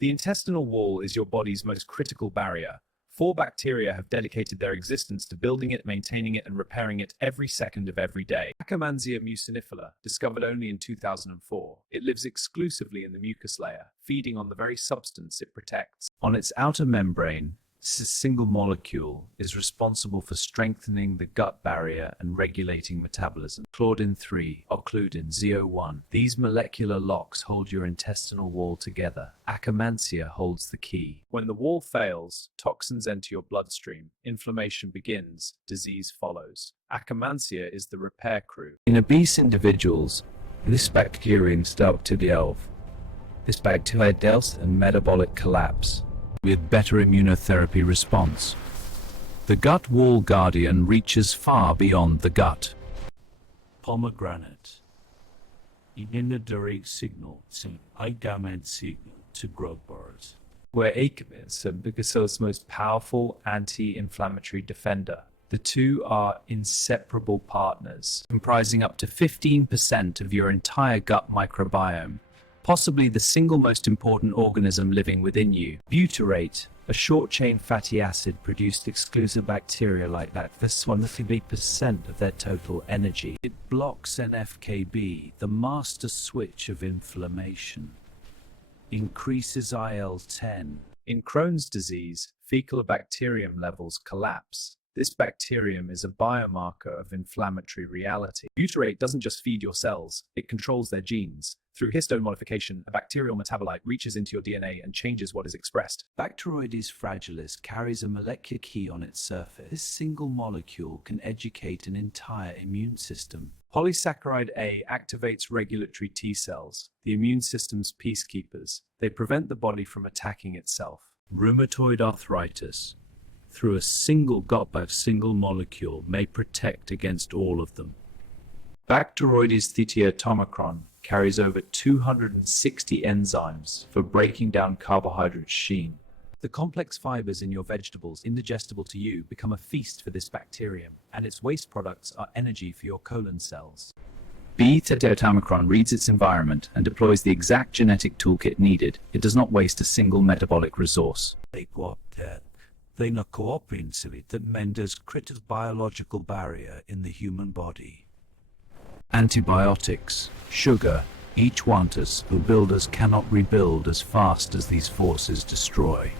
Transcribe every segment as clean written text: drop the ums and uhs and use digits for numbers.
The intestinal wall is your body's most critical barrier. 4 bacteria have dedicated their existence to building it, maintaining it, and repairing it every second of every day. Akkermansia muciniphila, discovered only in 2004. It lives exclusively in the mucus layer, feeding on the very substance it protects. On its outer membrane, this single molecule is responsible for strengthening the gut barrier and regulating metabolism. Claudin 3, occludin, ZO1. These molecular locks hold your intestinal wall together. Akkermansia holds the key. When the wall fails, toxins enter your bloodstream, inflammation begins, disease follows. Akkermansia is the repair crew. In obese individuals, this bacterium stuck to the elf. This bacteria deals in metabolic collapse with better immunotherapy response. The gut wall guardian reaches far beyond the gut. Pomegranate. In a direct signal, I damage signal to growth bars. Where Akkermansia is the most powerful anti-inflammatory defender. The two are inseparable partners, comprising up to 15% of your entire gut microbiome, possibly the single most important organism living within you. Butyrate, a short-chain fatty acid produced exclusive bacteria like that for 1% of their total energy. It blocks NFKB, the master switch of inflammation. Increases IL-10. In Crohn's disease, fecal bacterium levels collapse. This bacterium is a biomarker of inflammatory reality. Butyrate doesn't just feed your cells, it controls their genes. Through histone modification, a bacterial metabolite reaches into your DNA and changes what is expressed. Bacteroides fragilis carries a molecular key on its surface. This single molecule can educate an entire immune system. Polysaccharide A activates regulatory T cells, the immune system's peacekeepers. They prevent the body from attacking itself. Rheumatoid arthritis. Through a single single molecule may protect against all of them. Bacteroides thetiatomicron carries over 260 enzymes for breaking down carbohydrate sheen. The complex fibers in your vegetables, indigestible to you, become a feast for this bacterium, and its waste products are energy for your colon cells. B-thetiatomicron reads its environment and deploys the exact genetic toolkit needed. It does not waste a single metabolic resource. They not cooperatively that menders critical biological barrier in the human body. Antibiotics, sugar, each wanters who builders cannot rebuild as fast as these forces destroy.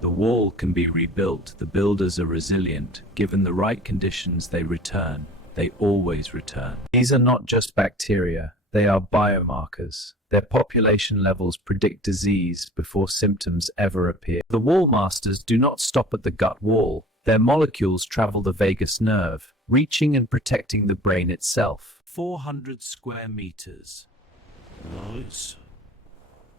The wall can be rebuilt. The builders are resilient. Given the right conditions, they return. They always return. These are not just bacteria. They are biomarkers. Their population levels predict disease before symptoms ever appear. The wall masters do not stop at the gut wall. Their molecules travel the vagus nerve, reaching and protecting the brain itself. 400 square meters. Nice.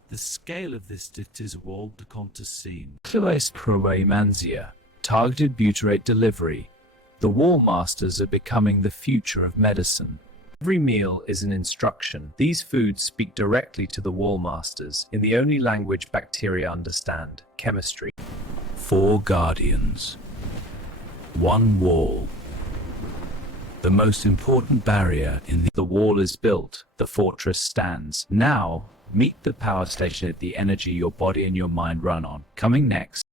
The scale of this is walled to contasine. Akkermansia, targeted butyrate delivery. The wall masters are becoming the future of medicine. Every meal is an instruction. These foods speak directly to the wall masters in the only language bacteria understand, chemistry. 4 guardians. 1 wall. The most important barrier in The wall is built, the fortress stands. Now, meet the power station at the energy your body and your mind run on. Coming next.